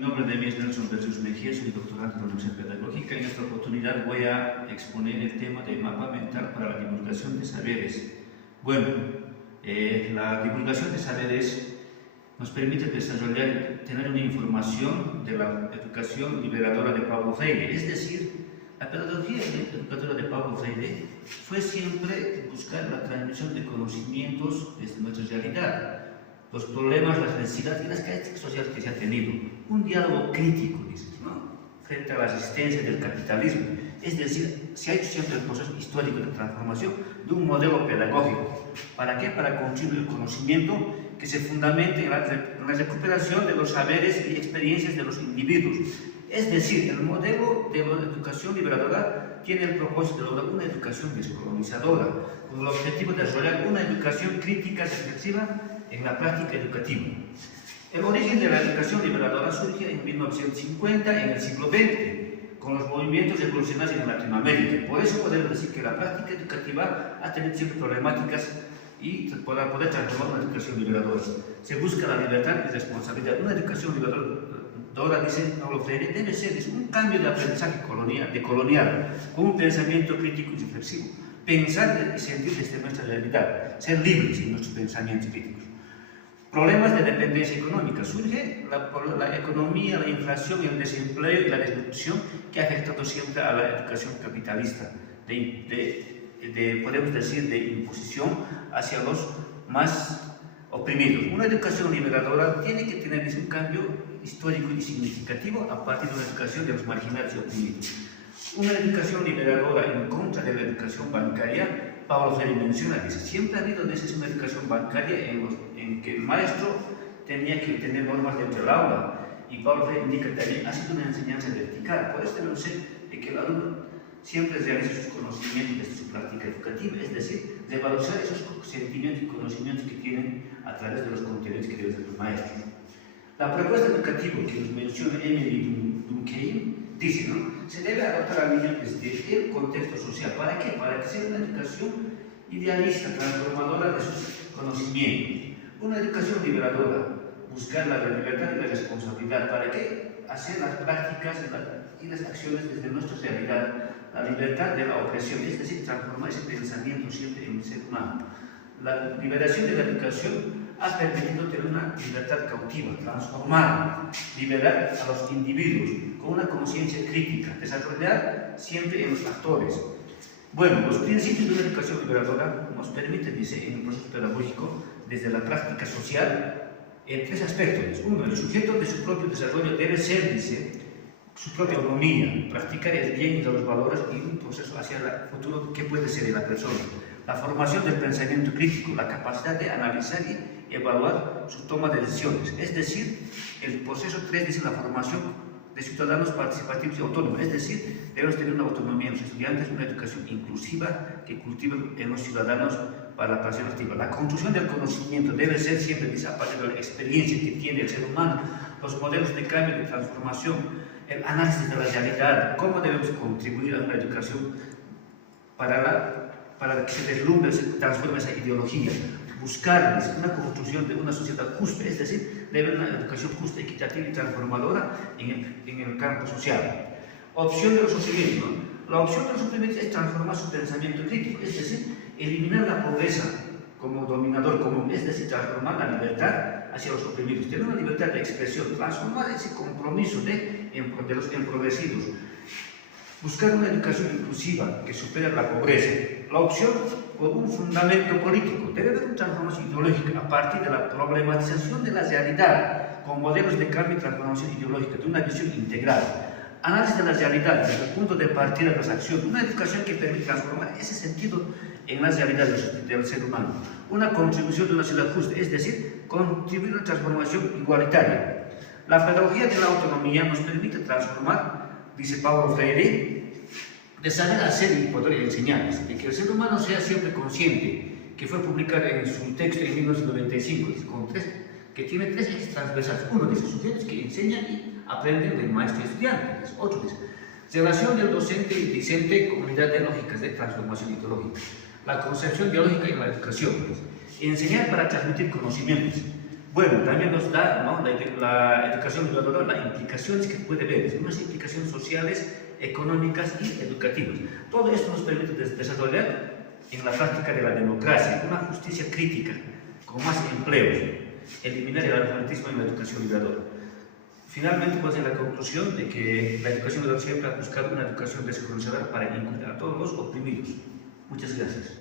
Mi nombre de mí es Nelson Versus Mejía, soy doctorante de la Universidad Pedagógica. En esta oportunidad voy a exponer el tema de mapa mental para la divulgación de saberes. Bueno, la divulgación de saberes nos permite desarrollar, tener una información de la educación liberadora de Paulo Freire. Es decir, la pedagogía educadora de Paulo Freire fue siempre buscar la transmisión de conocimientos desde nuestra realidad, los problemas, las necesidades y las características sociales que se ha tenido. Un diálogo crítico, dices, ¿no?, frente a la resistencia del capitalismo. Es decir, se ha hecho siempre el proceso histórico de transformación de un modelo pedagógico. ¿Para qué? Para construir el conocimiento que se fundamente en la recuperación de los saberes y experiencias de los individuos. Es decir, el modelo de la educación liberadora tiene el propósito de lograr una educación descolonizadora, con el objetivo de desarrollar una educación crítica reflexiva en la práctica educativa. El origen de la educación liberadora surge en 1950, en el siglo XX, con los movimientos revolucionarios en Latinoamérica. Por eso podemos decir que la práctica educativa ha tenido siempre problemáticas y para poder transformar una educación liberadora. Se busca la libertad y responsabilidad. Una educación liberadora, dice Paulo Freire, debe ser un cambio de aprendizaje colonial, con un pensamiento crítico y reflexivo. Pensar y sentir desde nuestra realidad, ser libres en nuestros pensamientos críticos. Problemas de dependencia económica. Surge la economía, la inflación, el desempleo y la desnutrición que ha afectado siempre a la educación capitalista, podemos decir, de imposición hacia los más oprimidos. Una educación liberadora tiene que tener un cambio histórico y significativo a partir de una educación de los marginados y oprimidos. Una educación liberadora en contra de la educación bancaria. Paulo Freire menciona, dice, siempre ha habido una educación bancaria en que el maestro tenía que tener normas dentro del aula, y Paulo Freire indica también, ha sido una enseñanza vertical. Por eso debemos ser de que el alumno siempre realice sus conocimientos desde su práctica educativa, es decir, de valorar esos sentimientos y conocimientos que tienen a través de los contenidos que deben ser los maestros. La propuesta educativa que nos menciona Emily Durkheim dice, ¿no?, se debe adaptar al niño desde el contexto social. ¿Para qué? Para que sea una educación idealista, transformadora de sus conocimientos. Una educación liberadora, buscar la libertad y la responsabilidad. ¿Para qué? Hacer las prácticas y las acciones desde nuestra realidad. La libertad de la opresión, es decir, transformar ese pensamiento siempre en el ser humano. La liberación de la educación ha permitido tener una libertad cautiva, transformar, liberar a los individuos con una conciencia crítica, desarrollar siempre en los actores. Bueno, los principios de una educación liberadora nos permiten, dice, en el proceso pedagógico, desde la práctica social, en tres aspectos. Uno, el sujeto de su propio desarrollo debe ser, dice, su propia autonomía, practicar el bien y los valores y un proceso hacia el futuro que puede ser de la persona. La formación del pensamiento crítico, la capacidad de analizar y evaluar su toma de decisiones. Es decir, el proceso 3 dice la formación de ciudadanos participativos y autónomos. Es decir, debemos tener una autonomía en los estudiantes, una educación inclusiva que cultive en los ciudadanos para la participación activa. La construcción del conocimiento debe ser siempre, dice, a partir de la experiencia que tiene el ser humano, los modelos de cambio y de transformación, el análisis de la realidad, cómo debemos contribuir a una educación para que se deslumbre, se transforme esa ideología. Buscar una construcción de una sociedad justa, es decir, debe haber una educación justa, equitativa y transformadora en el campo social. Opción de los oprimidos, ¿no? La opción de los oprimidos es transformar su pensamiento crítico, es decir, eliminar la pobreza como dominador común, es decir, transformar la libertad hacia los oprimidos, tener una libertad de expresión, transformar ese compromiso de los empobrecidos. Buscar una educación inclusiva que supere la pobreza. La opción con un fundamento político. Debe haber una transformación ideológica a partir de la problematización de la realidad, con modelos de cambio y transformación ideológica, de una visión integral. Análisis de la realidad desde el punto de partida de las acciones. Una educación que permite transformar ese sentido en la realidad del ser humano. Una contribución de una sociedad justa, es decir, contribuir a una transformación igualitaria. La pedagogía de la autonomía nos permite transformar, dice Paulo Freire, de saber hacer y poder enseñar, de que el ser humano sea siempre consciente, que fue publicado en su texto en 1995, que tiene tres ejes transversales. Uno dice, sujetos que enseñan y aprenden del maestro y estudiante. Otro dice, relación del docente y discente, comunidad de lógicas de transformación ideológica. La concepción biológica en la educación, enseñar para transmitir conocimientos. Bueno, también nos da, ¿no?, la educación liberadora las implicaciones que puede ver, unas implicaciones sociales, económicas y educativas. Todo esto nos permite desarrollar en la práctica de la democracia una justicia crítica, con más empleos, eliminar el analfabetismo en la educación liberadora. Finalmente, pues en la conclusión de que la educación liberadora siempre ha buscado una educación descolonizadora para incluir a todos los oprimidos. Muchas gracias.